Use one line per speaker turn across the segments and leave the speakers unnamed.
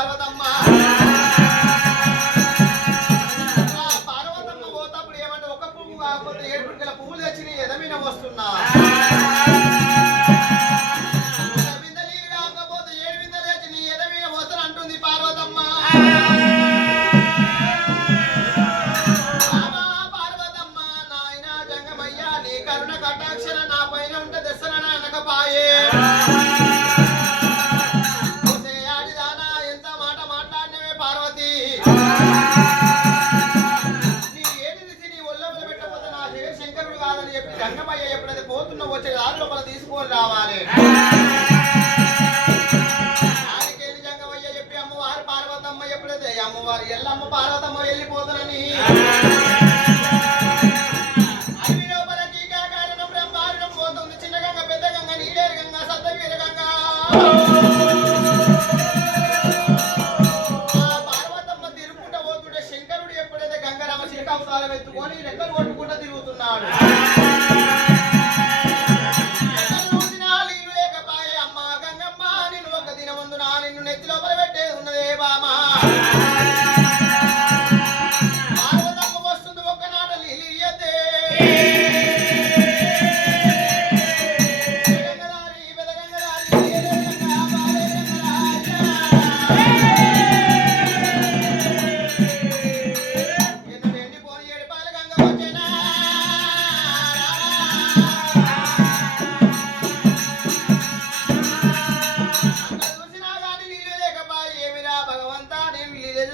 పార్వతమ్మ రావాలి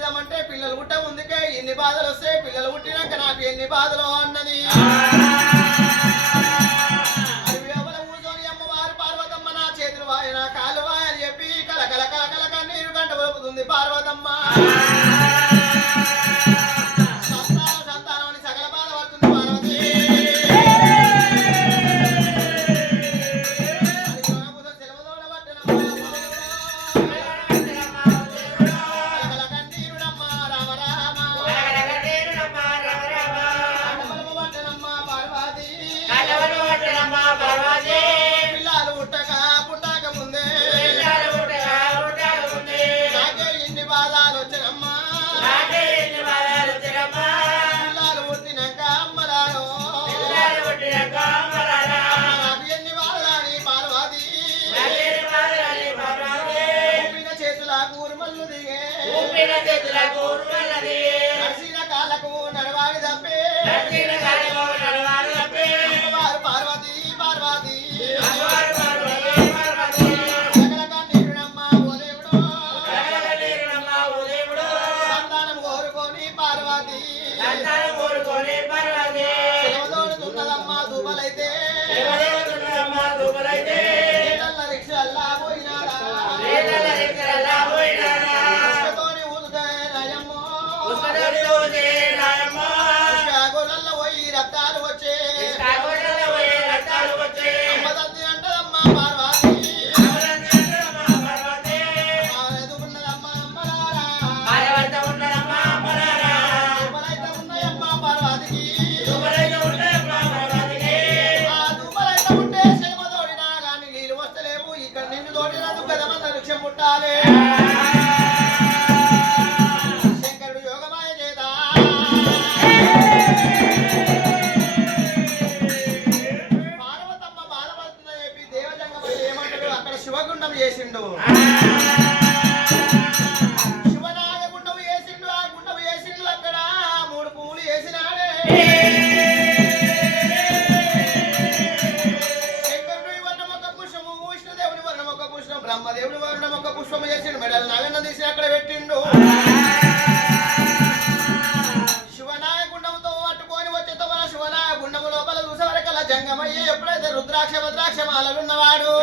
చేద్దామంటే పిల్లలు పుట్ట ముందుకే ఎన్ని బాధలు వస్తే పిల్లలు పుట్టినాక నాకు ఎన్ని బాధలు అన్నది. గంట పార్వతమ్మ. నడిచిన కాలకు నడవాలి తప్పే. నడిచిన కాలకు పుట్టాలి. i don't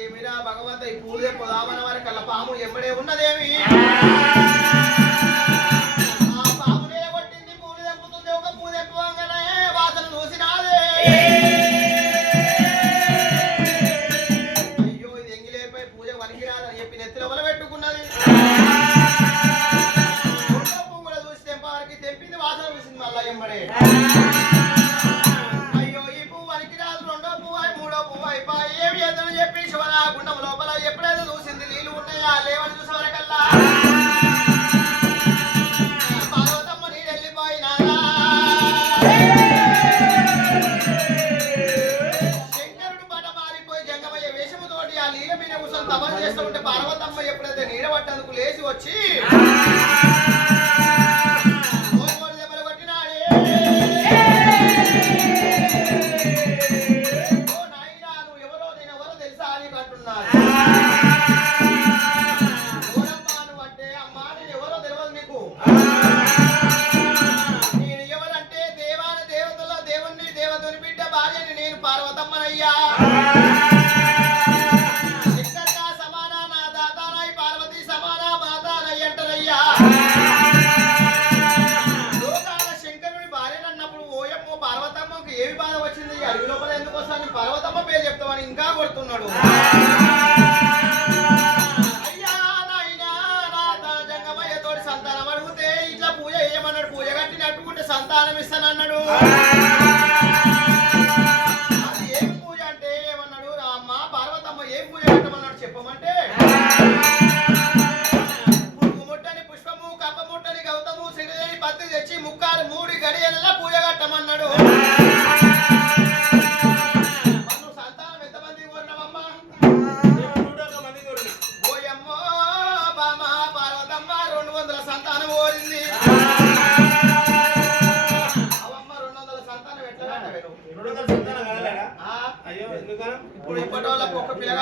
ఏమిరా భగవత ఈ పూజ పొదామన వారి కళ్ళ పాము ఎమ్మడే ఉన్నదేమి? వచ్చి నీకు ఏమి బాధ వచ్చింది? ఈ అడవి లోపల ఎందుకు వస్తాను పర్వతమ్మ పేరు చెప్తావని ఇంకా కొడుతున్నాడు. అయ్యా నాయనా సంతానం అడిగితే ఇట్లా పూజ చేయమన్నాడు. పూజ కట్టి అట్టుకుంటే సంతానం ఇస్తానన్నాడు. ఫోటోలకు ఒక పిల్లగా